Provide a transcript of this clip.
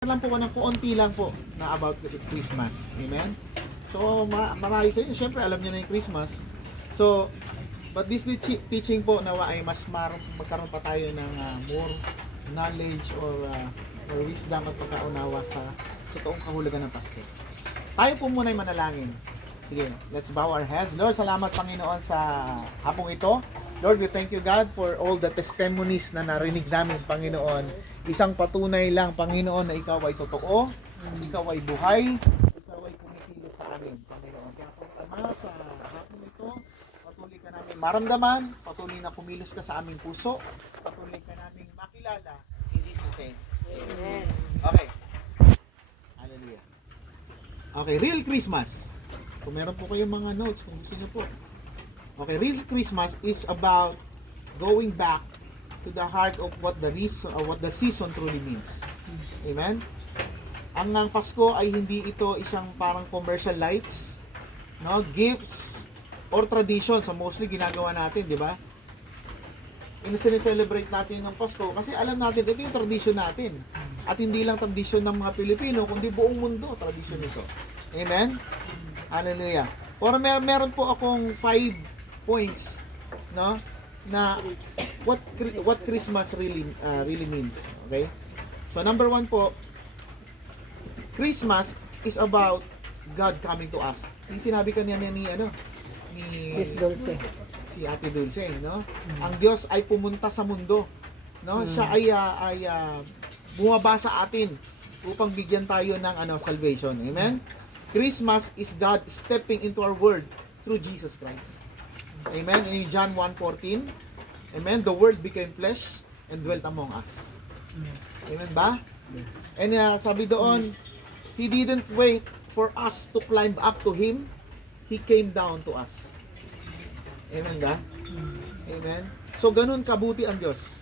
lang po ng kuunti lang po na about Christmas. Amen? So, marami sa inyo, syempre alam niyo na yung Christmas. So, but this teaching po nawa ay mas magkaroon pa tayo ng more knowledge or wisdom at pagkaunawa sa totoong kahulugan ng Pasko. Tayo po muna ay manalangin. Sige, let's bow our heads. Lord, salamat Panginoon sa hapong ito. Lord, we thank you God for all the testimonies na narinig namin, Panginoon. Isang patunay lang, Panginoon, na ikaw ay totoo, ikaw ay buhay, ikaw ay kumikilos sa amin, Panginoon. Kaya po, Ama, sa hapong ito, patuloy ka namin maramdaman, patuloy na kumilos ka sa aming puso, patuloy ka namin makilala. In Jesus' name. Amen. Okay. Hallelujah. Okay, real Christmas. Kung meron po kayong mga notes, kung gusto niyo po. Okay, real Christmas is about going back to the heart of what the season truly means. Amen? Ang Pasko ay hindi ito isang parang commercial lights, no, gifts or tradition. So mostly ginagawa natin, di ba? Sineselebrate natin ng Pasko kasi alam natin ito yung tradition natin. At hindi lang tradition ng mga Pilipino, kundi buong mundo tradition ito. Amen? Hallelujah. Or meron po akong 5 points, no, na what Christmas really means. Okay? So number 1 po, Christmas is about God coming to us. Yung sinabi kanina ni Sis Dulce. Si Ate Dulce, no? Ang Diyos ay pumunta sa mundo, no? Siya ay bumaba sa atin upang bigyan tayo ng salvation. Amen? Christmas is God stepping into our world through Jesus Christ. Amen? In John 1:14, amen, the Word became flesh and dwelt among us. Amen ba? And sabi doon, He didn't wait for us to climb up to Him. He came down to us. Amen ba? Amen? So, ganun kabuti ang Diyos.